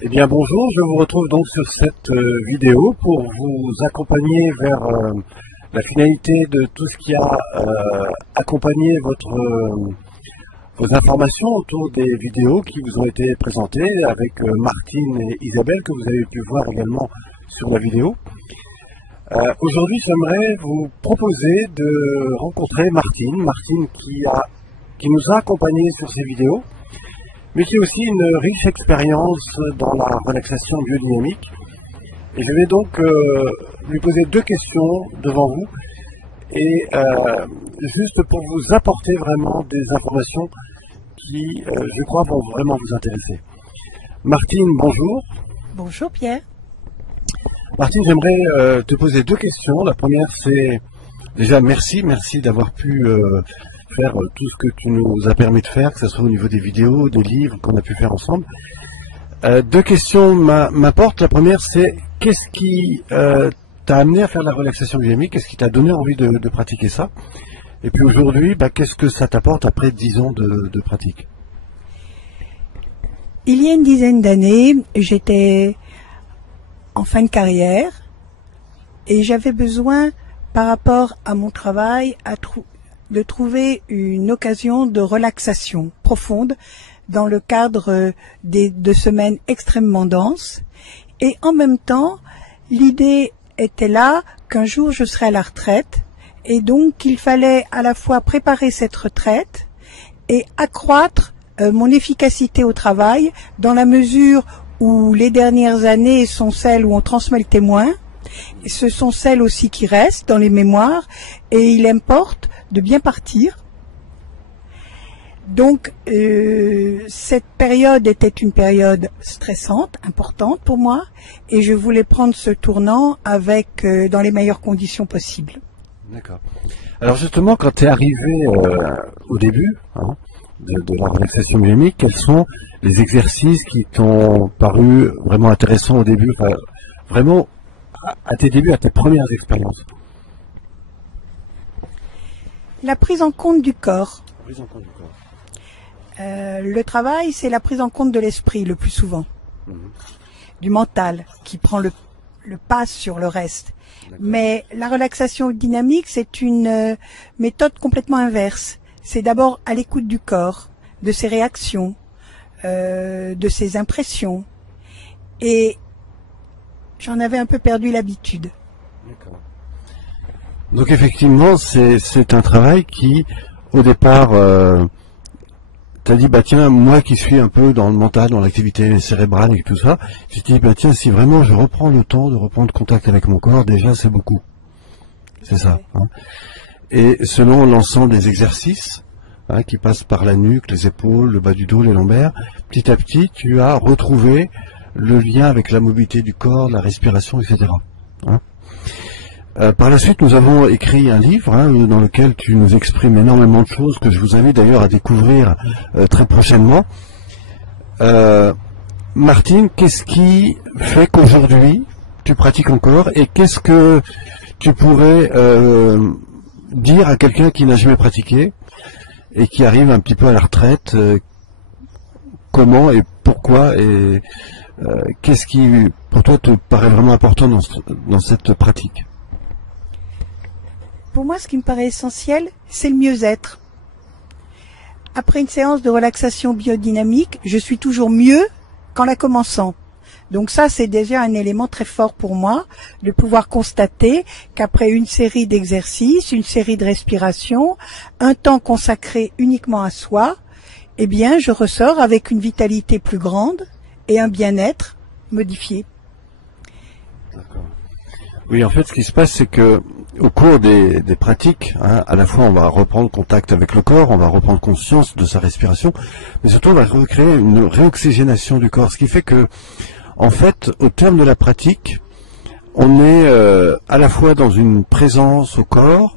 Eh bien bonjour, je vous retrouve donc sur cette vidéo pour vous accompagner vers la finalité de tout ce qui a accompagné vos informations autour des vidéos qui vous ont été présentées avec Martine et Isabelle que vous avez pu voir également sur la vidéo. Aujourd'hui j'aimerais vous proposer de rencontrer Martine qui nous a accompagnés sur ces vidéos, mais qui a aussi une riche expérience dans la relaxation biodynamique. Et je vais donc lui poser deux questions devant vous, et juste pour vous apporter vraiment des informations qui, je crois, vont vraiment vous intéresser. Martine, bonjour. Bonjour Pierre. Martine, j'aimerais te poser deux questions. La première, c'est déjà merci d'avoir pu faire tout ce que tu nous as permis de faire, que ce soit au niveau des vidéos, des livres qu'on a pu faire ensemble. Deux questions m'apportent. La première, c'est qu'est-ce qui t'a amené à faire de la relaxation biodynamique? Qu'est-ce qui t'a donné envie de pratiquer ça? Et puis aujourd'hui, qu'est-ce que ça t'apporte après 10 ans de pratique? Il y a une dizaine d'années, j'étais en fin de carrière et j'avais besoin, par rapport à mon travail, de trouver une occasion de relaxation profonde dans le cadre de semaines extrêmement denses. Et en même temps, l'idée était là qu'un jour je serais à la retraite, et donc il fallait à la fois préparer cette retraite et accroître mon efficacité au travail, dans la mesure où les dernières années sont celles où on transmet le témoin, et ce sont celles aussi qui restent dans les mémoires, et il importe de bien partir. Donc cette période était une période stressante, importante pour moi, et je voulais prendre ce tournant avec dans les meilleures conditions possibles. D'accord. Alors justement, quand tu es arrivé au début de la relaxation biodynamique, quels sont les exercices qui t'ont paru vraiment intéressants au début, vraiment à tes débuts, à tes premières expériences? La prise en compte du corps. La prise en compte du corps. Le travail, c'est la prise en compte de l'esprit le plus souvent, du mental, qui prend le pas sur le reste. Mais la relaxation dynamique, c'est une méthode complètement inverse. C'est d'abord à l'écoute du corps, de ses réactions, de ses impressions. Et j'en avais un peu perdu l'habitude. D'accord. Donc effectivement, c'est un travail qui, au départ, t'as dit, tiens, moi qui suis un peu dans le mental, dans l'activité cérébrale et tout ça, je te dis, tiens, si vraiment je reprends le temps de reprendre contact avec mon corps, déjà c'est beaucoup. C'est ça. Et selon l'ensemble des exercices qui passent par la nuque, les épaules, le bas du dos, les lombaires, petit à petit, tu as retrouvé le lien avec la mobilité du corps, la respiration, etc. Par la suite, nous avons écrit un livre dans lequel tu nous exprimes énormément de choses que je vous invite d'ailleurs à découvrir très prochainement. Martine, qu'est-ce qui fait qu'aujourd'hui tu pratiques encore, et qu'est-ce que tu pourrais dire à quelqu'un qui n'a jamais pratiqué et qui arrive un petit peu à la retraite? Comment et pourquoi, et qu'est-ce qui pour toi te paraît vraiment important dans cette pratique? Pour moi, ce qui me paraît essentiel, c'est le mieux-être. Après une séance de relaxation biodynamique, je suis toujours mieux qu'en la commençant. Donc ça, c'est déjà un élément très fort pour moi, de pouvoir constater qu'après une série d'exercices, une série de respirations, un temps consacré uniquement à soi, eh bien, je ressors avec une vitalité plus grande et un bien-être modifié. D'accord. Oui, en fait, ce qui se passe, c'est que au cours des pratiques, à la fois on va reprendre contact avec le corps, on va reprendre conscience de sa respiration, mais surtout on va recréer une réoxygénation du corps, ce qui fait que, en fait, au terme de la pratique, on est à la fois dans une présence au corps,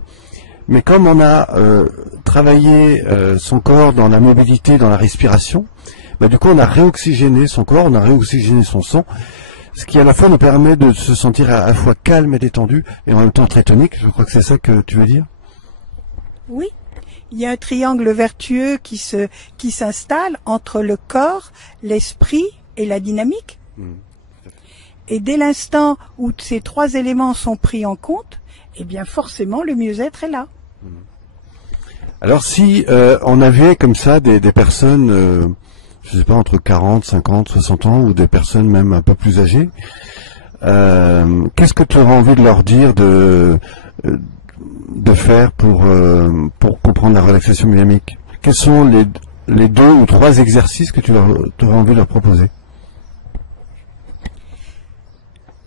mais comme on a travaillé son corps dans la mobilité, dans la respiration, du coup on a réoxygéné son corps, on a réoxygéné son sang, ce qui à la fois nous permet de se sentir à la fois calme et détendu, et en même temps très tonique. Je crois que c'est ça que tu veux dire? Oui, il y a un triangle vertueux qui s'installe entre le corps, l'esprit et la dynamique. Et dès l'instant où ces 3 éléments sont pris en compte, eh bien forcément le mieux-être est là. Alors si on avait comme ça des personnes, je sais pas, entre 40, 50, 60 ans, ou des personnes même un peu plus âgées, qu'est-ce que tu aurais envie de leur dire de faire pour comprendre la relaxation dynamique? Quels sont les 2 ou 3 exercices que tu aurais envie de leur proposer?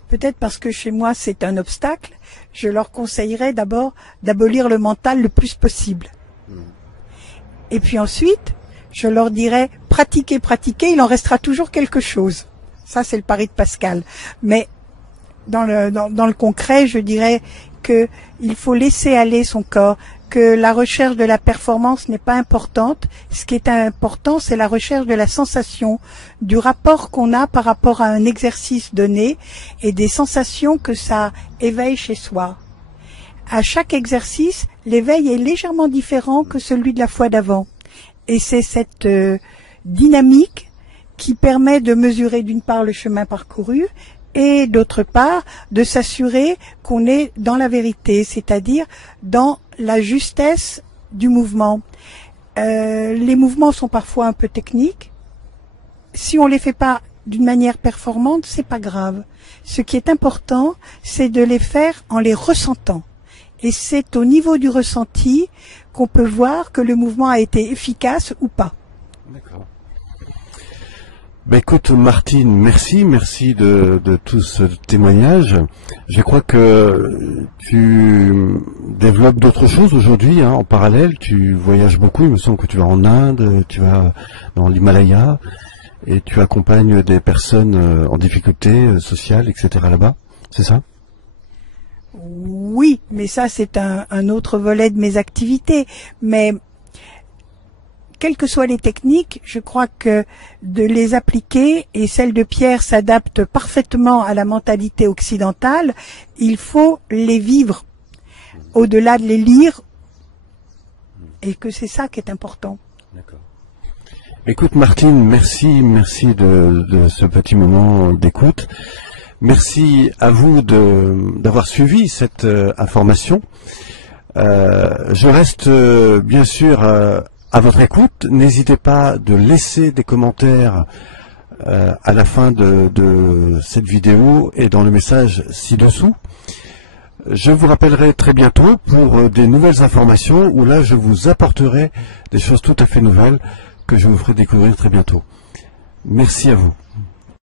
Peut-être parce que chez moi c'est un obstacle, je leur conseillerais d'abord d'abolir le mental le plus possible. Et puis ensuite, je leur dirais pratiquez, pratiquez, il en restera toujours quelque chose. Ça c'est le pari de Pascal. Mais dans le concret, je dirais que il faut laisser aller son corps, que la recherche de la performance n'est pas importante. Ce qui est important, c'est la recherche de la sensation, du rapport qu'on a par rapport à un exercice donné et des sensations que ça éveille chez soi. À chaque exercice, l'éveil est légèrement différent que celui de la fois d'avant. Et c'est cette dynamique qui permet de mesurer d'une part le chemin parcouru et d'autre part de s'assurer qu'on est dans la vérité, c'est-à-dire dans la justesse du mouvement. Les mouvements sont parfois un peu techniques. Si on les fait pas d'une manière performante, c'est pas grave. Ce qui est important, c'est de les faire en les ressentant. Et c'est au niveau du ressenti qu'on peut voir que le mouvement a été efficace ou pas. D'accord. Ben écoute Martine, merci de tout ce témoignage. Je crois que tu développes d'autres choses aujourd'hui, hein, en parallèle. Tu voyages beaucoup, il me semble que tu vas en Inde, tu vas dans l'Himalaya et tu accompagnes des personnes en difficulté sociale, etc. là-bas, c'est ça? Oui, mais ça c'est un autre volet de mes activités. Mais quelles que soient les techniques, je crois que de les appliquer, et celle de Pierre s'adapte parfaitement à la mentalité occidentale, il faut les vivre, au-delà de les lire, et que c'est ça qui est important. D'accord. Écoute Martine, merci de ce petit moment d'écoute. Merci à vous d'avoir suivi cette information. Je reste bien sûr à votre écoute. N'hésitez pas de laisser des commentaires à la fin de cette vidéo et dans le message ci-dessous. Je vous rappellerai très bientôt pour des nouvelles informations où là je vous apporterai des choses tout à fait nouvelles que je vous ferai découvrir très bientôt. Merci à vous.